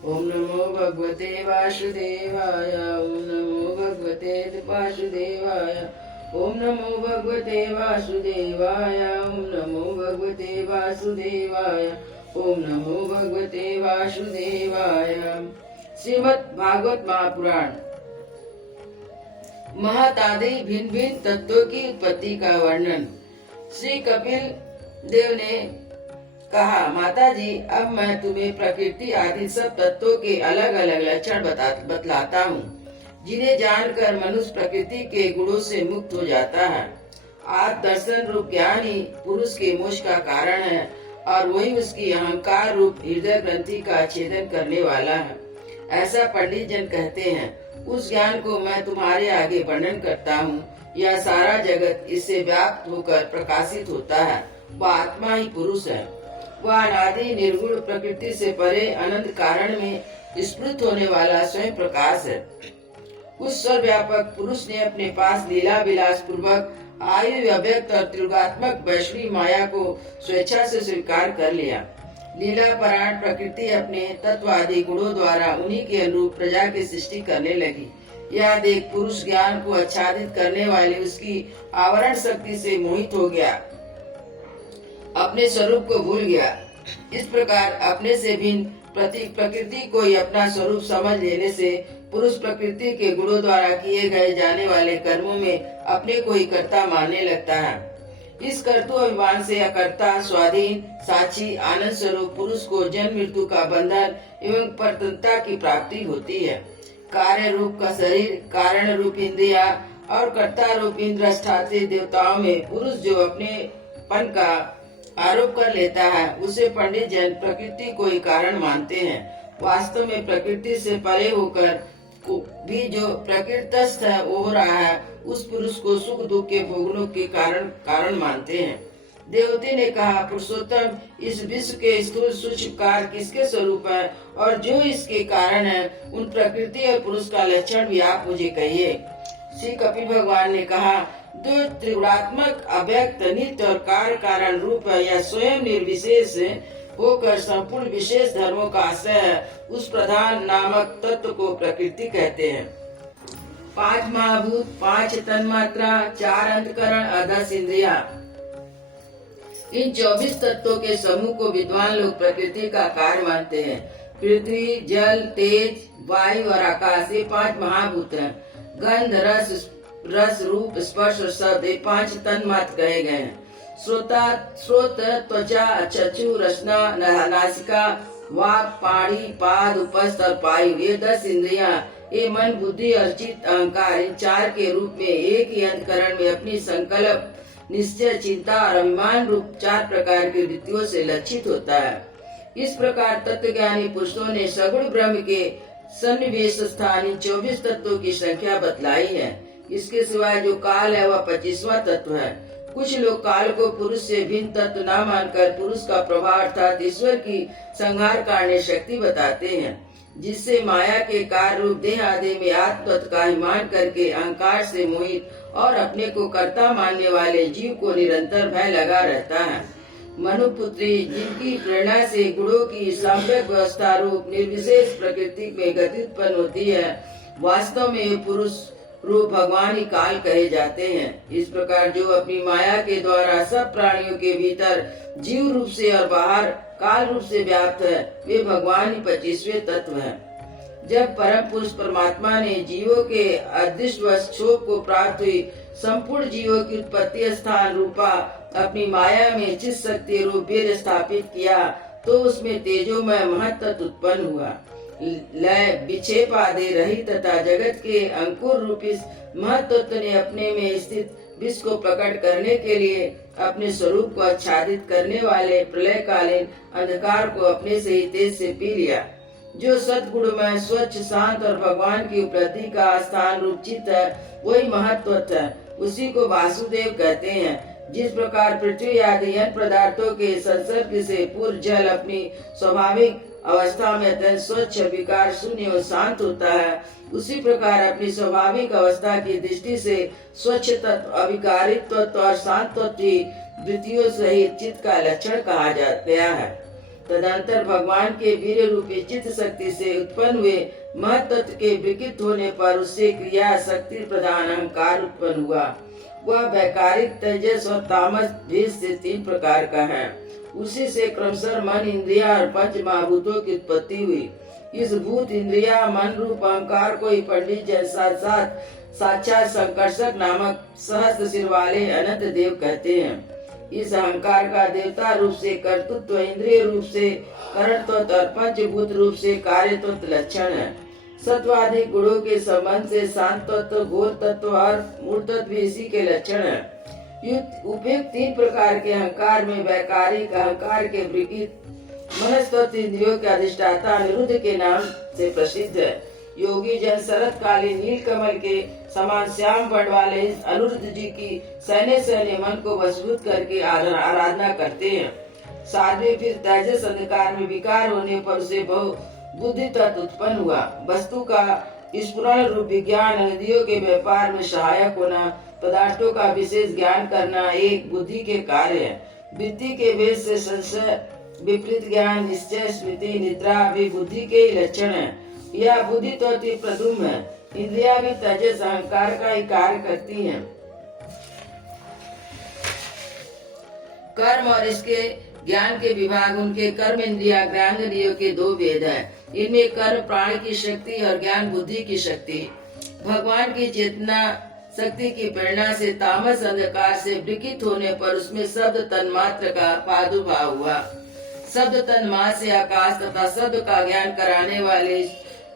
ओम नमो भगवते वासुदेवाय। ओम नमो भगवते वासुदेवाय। ओम नमो भगवते वासुदेवाय। ओम नमो भगवते वासुदेवाय। ओम नमो भगवते वासुदेवाय। श्रीमद् भागवत महापुराण महत आदि भिन्न भिन्न तत्वों की उत्पत्ति का वर्णन। श्री कपिल देव ने कहा, माता जी, अब मैं तुम्हें प्रकृति आदि सब तत्वों के अलग अलग लक्षण बतलाता हूँ, जिन्हें जानकर मनुष्य प्रकृति के गुणों से मुक्त हो जाता है। आत्म दर्शन रूप ज्ञान ही पुरुष के मोक्ष का कारण है और वही उसकी अहंकार रूप हृदय ग्रंथि का छेदन करने वाला है, ऐसा पंडित जन कहते हैं। उस ज्ञान को मैं तुम्हारे आगे वर्णन करता हूँ। यह सारा जगत इससे व्याप्त होकर प्रकाशित होता है। वह आत्मा ही पुरुष है। वह अनादि निर्गुण प्रकृति से परे अनंत कारण में स्फुरित होने वाला स्वयं प्रकाश है। उस सर्वव्यापक पुरुष ने अपने पास लीला विलास पूर्वक आयु अव्यक्त और त्रिगुणात्मक वैष्णवी माया को स्वेच्छा से स्वीकार कर लिया। लीला परायण प्रकृति अपने तत्व आदि गुणों द्वारा उन्हीं के अनुरूप प्रजा की सृष्टि करने लगी। यह देख पुरुष ज्ञान को आच्छादित करने वाली उसकी आवरण शक्ति से मोहित हो गया, अपने स्वरूप को भूल गया। इस प्रकार अपने से भिन्न प्रकृति को ही अपना स्वरूप समझ लेने से पुरुष प्रकृति के गुणों द्वारा किए गए जाने वाले कर्मों में अपने को ही कर्ता मानने लगता है। इस कर्तु अभिमान से अकर्ता स्वाधीन साक्षी आनंद स्वरूप पुरुष को जन्म मृत्यु का बंधन एवं परतंत्रता की प्राप्ति होती है। कार्य रूप का शरीर, कारण रूप इंद्रिया और कर्ता रूप इंद्र अष्टादश देवताओं में पुरुष जो अपने पन का आरोप कर लेता है, उसे पंडित जन प्रकृति को ही कारण मानते हैं। वास्तव में प्रकृति से परे होकर भी जो प्रकृतिस्थ हो रहा है, उस पुरुष को सुख दुख के भोगनों के कारण मानते हैं। देवती ने कहा, पुरुषोत्तम, इस विश्व के स्थूल सूक्ष्म कार किसके स्वरूप है और जो इसके कारण है, उन प्रकृति और पुरुष का लक्षण भी आप मुझे कहिए। श्री कपिल भगवान ने कहा, जो त्रिगुणात्मक अव्यक्त नित्य और कार्य कारण रूप है, यह स्वयं निर्विशेष होकर संपूर्ण विशेष धर्मों का आश्रय है, उस प्रधान नामक तत्व को प्रकृति कहते हैं। 5 महाभूत, 5 तन्मात्रा, 4 अंतकरण, 10 इंद्रिया, इन 24 तत्वों के समूह को विद्वान लोग प्रकृति का कार्य मानते हैं। पृथ्वी, जल, तेज, वायु और आकाश, ये 5 महाभूत हैं। गंध, रस, रूप, स्पर्श और शब्द, ये 5 तन्मात्र कहे गए हैं। श्रोत, त्वचा, चक्षु, रसना, नासिका, वाक, पाणी, पाद, उपस्थ और पायु, ये 10 इंद्रियां, ये मन, बुद्धि और चित्त अहंकार, इन 4 के रूप में एक ही अंतकरण में अपनी संकल्प, निश्चय, चिंता और अभिमान रूप 4 प्रकार की वृत्तियों से लक्षित होता है। इस प्रकार तत्वज्ञानी पुरुषों ने सगुण ब्रह्म के सन्निवेश स्थान इन 24 तत्वों की संख्या बतलाई है। इसके सिवाय जो काल है, वह 25वां तत्व है। कुछ लोग काल को पुरुष से भिन्न तत्व न मानकर पुरुष का प्रभाव अर्थात ईश्वर की संहार करने शक्ति बताते हैं, जिससे माया के कार्य रूप देह आदि में आत्म तत्व का अभिमान करके अहंकार से मोहित और अपने को कर्ता मानने वाले जीव को निरंतर भय लगा रहता है। मनुपुत्री, जिनकी प्रेरणा से गुणों की साम्यक व्यवस्था रूप निर्विशेष प्रकृति में गति उत्पन्न होती है, वास्तव में पुरुष रूप भगवान ही काल कहे जाते हैं। इस प्रकार जो अपनी माया के द्वारा सब प्राणियों के भीतर जीव रूप से और बाहर काल रूप से व्याप्त है, वे भगवान ही 25वें तत्व हैं। जब परम पुरुष परमात्मा ने जीवों के अदृष्टवश क्षोभ को प्राप्त हुई संपूर्ण जीवों की उत्पत्ति स्थान रूपा अपनी माया में चित शक्ति रूप वीर्य स्थापित किया, तो उसमें तेजोमय महत्त्व उत्पन्न हुआ। लय विक्षेप आदि रहित तथा जगत के अंकुर रूप इस महत्त्व ने अपने में स्थित विश्व को प्रकट करने के लिए अपने स्वरूप को आच्छादित करने वाले प्रलयकालीन अंधकार को अपने से ही तेज से पी लिया। जो सद्गुणमय स्वच्छ शांत और भगवान की उपलब्धि का स्थान रूप चित्त है, वही महत्व है, उसी को वासुदेव कहते हैं। जिस प्रकार पृथ्वी आदि अन्य पदार्थों के संसर्ग से पूर्व जल अपनी स्वाभाविक अवस्था में अत्यंत स्वच्छ, विकार शून्य और शांत होता है, उसी प्रकार अपनी स्वाभाविक अवस्था की दृष्टि से स्वच्छ तत्व, अविकारित तत्व और शांत तत्व वृत्तियों सहित चित्त का लक्षण कहा गया है। तदंतर भगवान के वीर रूपी चित्त शक्ति से उत्पन्न हुए महत्व के विकृत होने पर उससे क्रिया शक्ति प्रधान अहंकार उत्पन्न हुआ। वह वैकारिक तेजस और तामस भेद से 3 प्रकार का है। उसी से क्रमशः मन, इंद्रिया और पंच महाभूतों की उत्पत्ति हुई। इस भूत, इंद्रिया, मन रूप अहंकार को ही पंडित जैन साक्षात संकर्षक नामक सहस्त्र सिर वाले अनंत देव कहते हैं। इस अहंकार का देवता रूप से कर्तृत्व, इंद्रिय रूप से करणत्व और पंचभूत रूप से कार्यत्व लक्षण है। सत्वादि गुणों के संबंध से शांत तत्व, घोर तत्व और मूल तत्व भी इसी के लक्षण है। उपयुक्त 3 प्रकार के अहंकार में वैकारिक अहंकार के विकृत मनस्तत्व इंद्रियों के अधिष्ठाता अनिरुद्ध के नाम से प्रसिद्ध है। योगी जन शरत कालीन नील कमल के समान श्याम वर्ण वाले अनिरुद्ध जी की सैन्य मन को वशीभूत करके आराधना करते हैं। साध्वी फिर तेजस अंधकार में विकार होने पर उसे बहु बुद्धि तत्व उत्पन्न हुआ। वस्तु का स्फुरण रूप विज्ञान, नदियों के व्यापार में सहायक होना, पदार्थों का विशेष ज्ञान करना एक बुद्धि के कार्य है। वृत्ति के वेद से संशय, विपरीत ज्ञान, निश्चय, स्मृति, निद्रा भी बुद्धि के ही लक्षण है। यह बुद्धि तो अति प्रदुम है। इंद्रिया भी तेजस अहंकार का ही कार्य करती हैं। कर्म और इसके ज्ञान के विभाग, उनके कर्म इंद्रिया ज्ञानेंद्रियों के 2 भेद है। इनमें कर्म प्राण की शक्ति और ज्ञान बुद्धि की शक्ति। भगवान की चेतना शक्ति की प्रेरणा से तामस अंधकार से विकृत होने पर उसमें शब्द तन्मात्र का प्रादुर्भाव हुआ। शब्द तन्मात्र से आकाश तथा शब्द का ज्ञान कराने वाले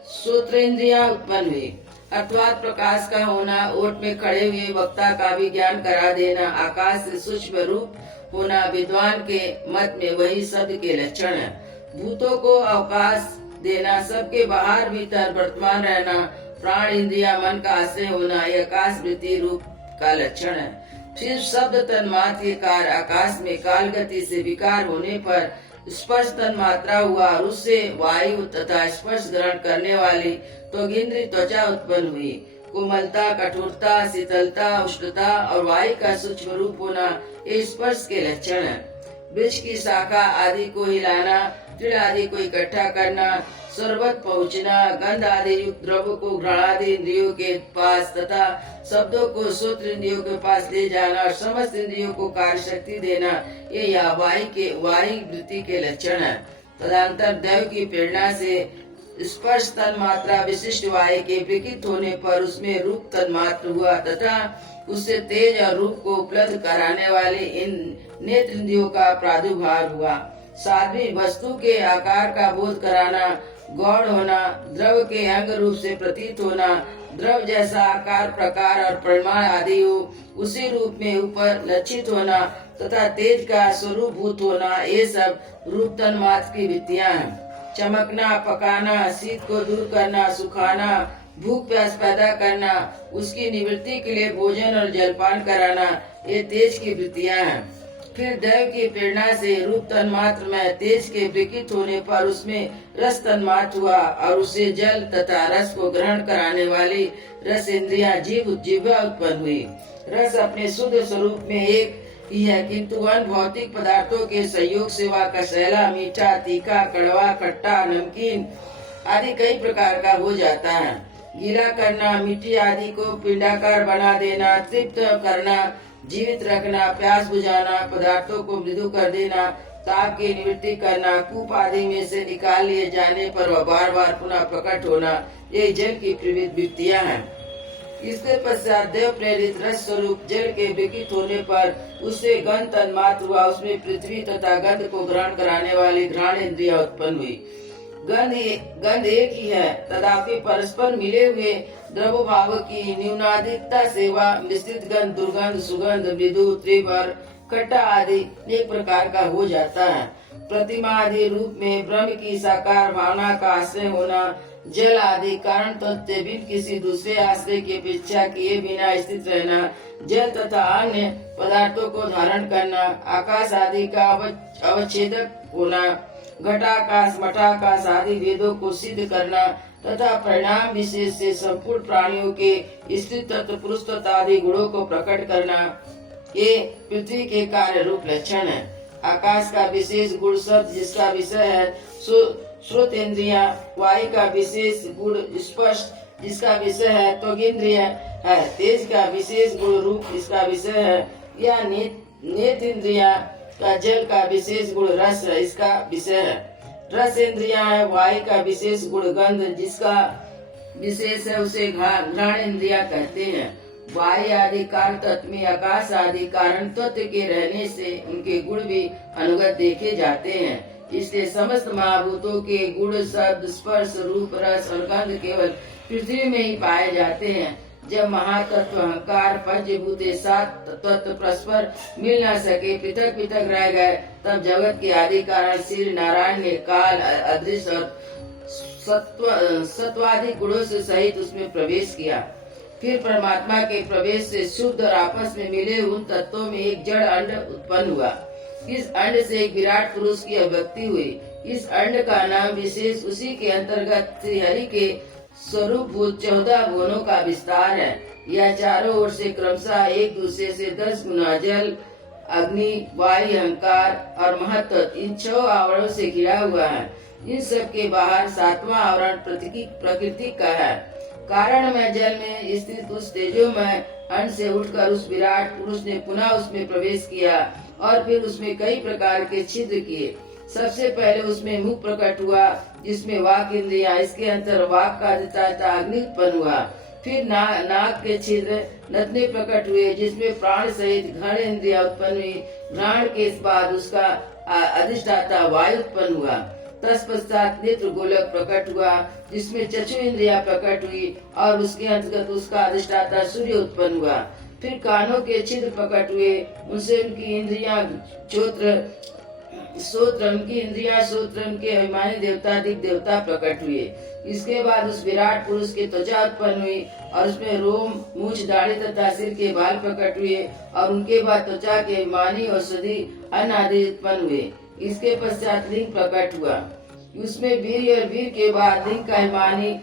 श्रोत्रेंद्रिया उत्पन्न हुई, अर्थात प्रकाश का होना, ओट में खड़े हुए वक्ता का भी ज्ञान करा देना, आकाश से सूक्ष्म रूप होना विद्वान के मत में वही शब्द के लक्षण है। भूतों को अवकाश देना, सबके बाहर भीतर वर्तमान रहना, प्राण इंद्रिया मन का आश्रय होना, यह आकाश वृत्ति रूप का लक्षण है। फिर शब्द तन्मात्र के कार्य आकाश में काल गति से विकार होने पर स्पर्श तन्मात्रा हुआ और उससे वायु तथा स्पर्श ग्रहण करने वाली त्वगिंद्रिय त्वचा उत्पन्न हुई। कोमलता, कठोरता, शीतलता, उष्णता और वायु का सूक्ष्म रूप होना ये स्पर्श के लक्षण है। वृक्ष की शाखा आदि को हिलाना, तृण आदि को इकट्ठा करना, शरबत पहुँचना, गंध आदि युक्त द्रव्य को घ्राणादि इंद्रियों के पास तथा शब्दों को श्रोत्र इंद्रियों के पास ले जाना और समस्त इंद्रियों को कार्य शक्ति देना, ये वायु वृत्ति के लक्षण है। तदंतर देव की प्रेरणा से स्पर्श तन्मात्रा विशिष्ट वायु के विकृत होने पर उसमें रूप तन्मात्र हुआ तथा उससे तेज और रूप को उपलब्ध कराने वाले इन नेत्र इंद्रियों का प्रादुर्भाव हुआ। 7वीं वस्तु के आकार का बोध कराना, गौण होना, द्रव के अंग रूप से प्रतीत होना, द्रव जैसा आकार, प्रकार और परिमाण आदि हो उसी रूप में ऊपर लक्षित होना तथा तेज का स्वरूप भूत होना, ये सब रूप तन्मात्र की वृत्तियां हैं। चमकना, पकाना, शीत को दूर करना, सुखाना, भूख प्यास पैदा करना, उसकी निवृत्ति के लिए भोजन और जलपान कराना, ये तेज की वृत्तियां हैं। फिर दैव की प्रेरणा से रूप तन्मात्र में तेज के विकृत होने पर उसमें रस तन्मात्र हुआ और उसे जल तथा रस को ग्रहण कराने वाली रस इंद्रिया जिह्वा उत्पन्न हुई। रस अपने शुद्ध स्वरूप में एक ही है, किंतु अन्य भौतिक पदार्थों के संयोग से वह कसैला, मीठा, तीखा, कड़वा, खट्टा, नमकीन आदि कई प्रकार का हो जाता है। गीला करना, मिट्टी आदि को पिंडाकार बना देना, तृप्त करना, जीवित रखना, प्यास बुझाना, पदार्थों को मृदु कर देना, ताप की निवृत्ति करना, कूप आदि में से निकाल लिए जाने पर वह बार बार पुनः प्रकट होना, ये जल की प्रवृत्ति वृत्तियां हैं। इसके पश्चात देव प्रेरित रस स्वरूप जल के विकृत होने पर उससे गंध तन्मात्र हुआ, उसमें पृथ्वी तथा गंध को ग्रहण कराने वाली घ्राण इंद्रिया उत्पन्न हुई। गंध एक ही है, तथापि परस्पर मिले हुए द्रव्य भाव की न्यूनाधिकता से वह मिश्रित गंध, दुर्गंध, सुगंध, मृदु, तीव्र, खट्टा आदि एक प्रकार का हो जाता है। प्रतिमा आदि रूप में ब्रह्म की साकार भावना का आश्रय होना, जल आदि कारण तत्व बिन किसी दूसरे आश्रय की अपेक्षा किए बिना स्थित रहना, जल तथा अन्य पदार्थों को धारण करना, आकाश आदि का अवच्छेदक होना, घटाकाश, मठाकाश आदि वेदों को सिद्ध करना तथा परिणाम विशेष से संपूर्ण प्राणियों के स्त्री तत्व, पुरुष तत्व आदि गुणों को प्रकट करना, ये पृथ्वी के कार्य रूप लक्षण है। आकाश का विशेष गुण शब्द जिसका विषय है श्रोत इंद्रिया, वायु का विशेष गुण स्पर्श जिसका विषय है त्वग इंद्रिय है, तेज का विशेष गुण रूप इसका विषय है, या नेत इंद्रिया का जल का विशेष गुण रस इसका विषय है। रस इंद्रिया है वायु का विशेष गुण गंध जिसका विशेष है उसे घ्राण इंद्रिया कहते हैं। वायु आदि कारण तत्व में आकाश आदि कारण तत्व के रहने से उनके गुण भी अनुगत देखे जाते हैं। इसलिए समस्त महाभूतों के गुण शब्द स्पर्श रूप रस और गंध केवल पृथ्वी में ही पाए जाते हैं। जब महातत्व अहंकार पंचभूत सात तत्व परस्पर मिल न सके, पृथक पृथक रह गए, तब जगत के आदि कारण श्री नारायण ने काल अदृश्य और सत्वादि गुणों से सहित उसमें प्रवेश किया। फिर परमात्मा के प्रवेश से शुद्ध और आपस में मिले उन तत्वों में एक जड़ अंड उत्पन्न हुआ। इस अंड से एक विराट पुरुष की अभिव्यक्ति हुई। इस अंड का नाम विशेष उसी के अंतर्गत श्री हरि के स्वरूप भूत 14 भुवनों का विस्तार है। यह चारों ओर से क्रमशः एक दूसरे से 10 गुना जल, अग्नि, वायु, अहंकार और महत्व इन 6 आवरणों से घिरा हुआ है। इन सब के बाहर 7वां आवरण प्रकृति का है। कारण में जल में स्थित उस तेजोमय अंड से उठकर उस विराट पुरुष ने पुनः उसमें प्रवेश किया और फिर उसमें कई प्रकार के छिद्र किए। सबसे पहले उसमें मुख प्रकट हुआ जिसमें वाक इंद्रिया, इसके अंतर वाक का अधिष्ठाता अग्नि उत्पन्न हुआ। फिर नाक के छिद्र नथने प्रकट हुए जिसमें प्राण सहित घ्राण इंद्रिया उत्पन्न हुई। घ्राण के बाद उसका अधिष्ठाता वायु उत्पन्न हुआ। तत्पश्चात नेत्र गोलक प्रकट हुआ जिसमें चक्षु इंद्रिया प्रकट हुई और उसके अंतर्गत उसका अधिष्ठाता सूर्य उत्पन्न हुआ। फिर कानों के छिद्र प्रकट हुए, उनसे उनकी इंद्रियां श्रोत्र उनके अभिमानी देवता दिक देवता प्रकट हुए। इसके बाद उस विराट पुरुष की त्वचा उत्पन्न हुई और उसमें रोम, मूछ, दाढ़ी तथा सिर के बाल प्रकट हुए और उनके बाद त्वचा के अभिमानी औषधि अन्न आदि उत्पन्न हुए। इसके पश्चात लिंग प्रकट हुआ, उसमें वीर और वीर के बाद लिंग का अभिमानी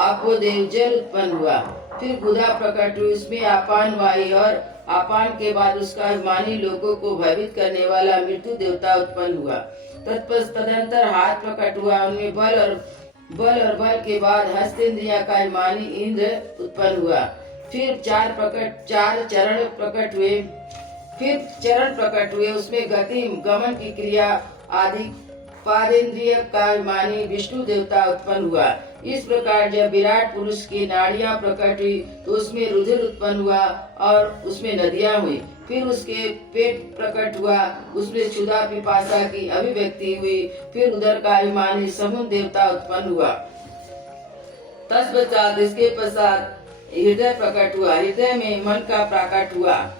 आपोदेव जल उत्पन्न हुआ। फिर गुदा प्रकट हुई, उसमें आपान वायु और आपान के बाद उसका अभिमानी लोगों को भयभीत करने वाला मृत्यु देवता उत्पन्न हुआ। तदंतर हाथ प्रकट हुआ, उनमें बल के बाद हस्त इंद्रिया का अभिमानी इंद्र उत्पन्न हुआ। फिर चार चरण प्रकट हुए, उसमें गति गमन की क्रिया आदि पादेंद्रिय का अभिमानी विष्णु देवता उत्पन्न हुआ। इस प्रकार जब विराट पुरुष की नाड़ियां प्रकट हुई तो उसमें रुधिर उत्पन्न हुआ और उसमें नदियां हुई। फिर उसके पेट प्रकट हुआ, उसमें क्षुधा पिपासा की अभिव्यक्ति हुई। फिर उदर का अभिमानी समुद्र देवता उत्पन्न हुआ। तत्पश्चात इसके पश्चात हृदय प्रकट हुआ, हृदय में मन का प्रकट हुआ।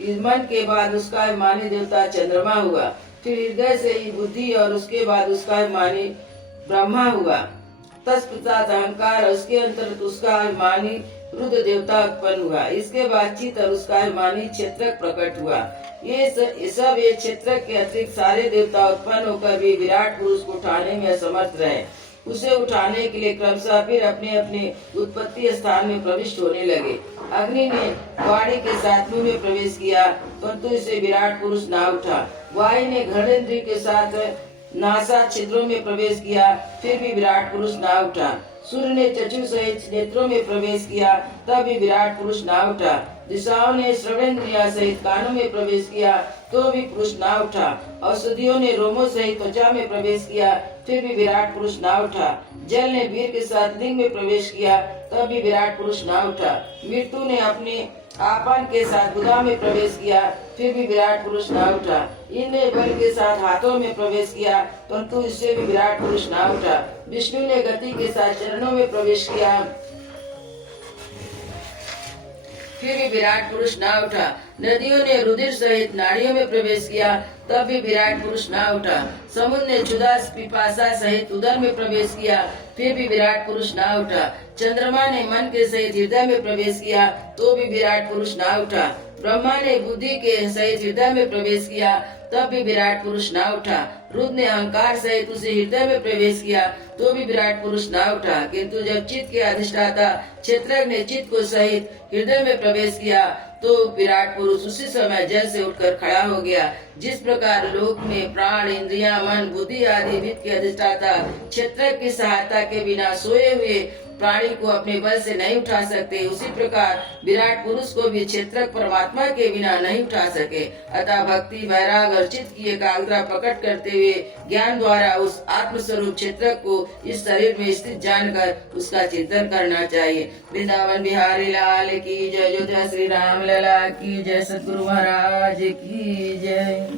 इस मन के बाद उसका अभिमानी देवता चंद्रमा हुआ। फिर हृदय से ही बुद्धि और उसके बाद उसका अभिमानी ब्रह्मा हुआ। तत्पश्चात अहंकार और उसके अंतर्गत उसका अभिमानी रुद्र देवता उत्पन्न हुआ। इसके बाद चित्त और उसका अभिमानी क्षेत्रक प्रकट हुआ। ये क्षेत्रक के अतिरिक्त सारे देवता उत्पन्न होकर भी विराट पुरुष को उठाने में असमर्थ रहे। उसे उठाने के लिए क्रमशः फिर अपने अपने उत्पत्ति स्थान में प्रविष्ट होने लगे। अग्नि ने वाणी के साथ मुंह में प्रवेश किया परंतु इसे विराट पुरुष ना उठा। वायु ने घृणेन्द्रिय के साथ नासा छिद्रों में प्रवेश किया, फिर भी विराट पुरुष ना उठा। सूर्य ने चक्षु सहित नेत्रों में प्रवेश किया, तब भी विराट पुरुष ना उठा। दिशाओं ने श्रवणेन्द्रिया सहित कानों में प्रवेश किया, तो भी पुरुष ना उठा। औषधियों ने रोमों सहित त्वचा में प्रवेश किया, फिर भी विराट पुरुष ना उठा। जल ने वीर के साथ लिंग में प्रवेश किया, तब भी विराट पुरुष ना उठा। मृत्यु ने अपने आपान के साथ गुदा में प्रवेश किया, फिर भी विराट पुरुष ना उठा। इनने बल के साथ हाथों में प्रवेश किया, परंतु इससे भी विराट पुरुष ना उठा। विष्णु ने गति के साथ चरणों में प्रवेश किया, फिर भी विराट पुरुष ना उठा। नदियों ने रुधिर सहित नाड़ियों में प्रवेश किया, तब भी विराट पुरुष ना उठा। समुद्र ने क्षुधा पिपासा सहित उदर में प्रवेश किया, फिर भी विराट पुरुष ना उठा। चंद्रमा ने मन के सहित हृदय में प्रवेश किया, तो भी विराट पुरुष ना उठा। ब्रह्मा ने बुद्धि के सहित हृदय में प्रवेश किया, तब भी विराट पुरुष ना उठा। रुद्र ने अहंकार सहित उसे हृदय में प्रवेश किया तो भी विराट पुरुष ना उठा, किंतु जब चित्त के अधिष्ठाता क्षेत्रज्ञ ने चित्त को सहित हृदय में प्रवेश किया तो विराट पुरुष उसी समय जल से उठकर खड़ा हो गया। जिस प्रकार लोक में प्राण, इंद्रियां, मन, बुद्धि आदि वित्त के अधिष्ठाता क्षेत्रज्ञ की सहायता के बिना सोए हुए प्राणी को अपने बल से नहीं उठा सकते, उसी प्रकार विराट पुरुष को भी क्षेत्रज्ञ परमात्मा के बिना नहीं उठा सके। अतः भक्ति, वैराग और चित्त की एकाग्रता प्रकट करते हुए ज्ञान द्वारा उस आत्मस्वरूप क्षेत्रज्ञ को इस शरीर में स्थित जानकर उसका चिंतन करना चाहिए। वृंदावन बिहारी लाल की जय, अयोध्या श्री राम लला की जय, सद्गुरु महाराज की जय।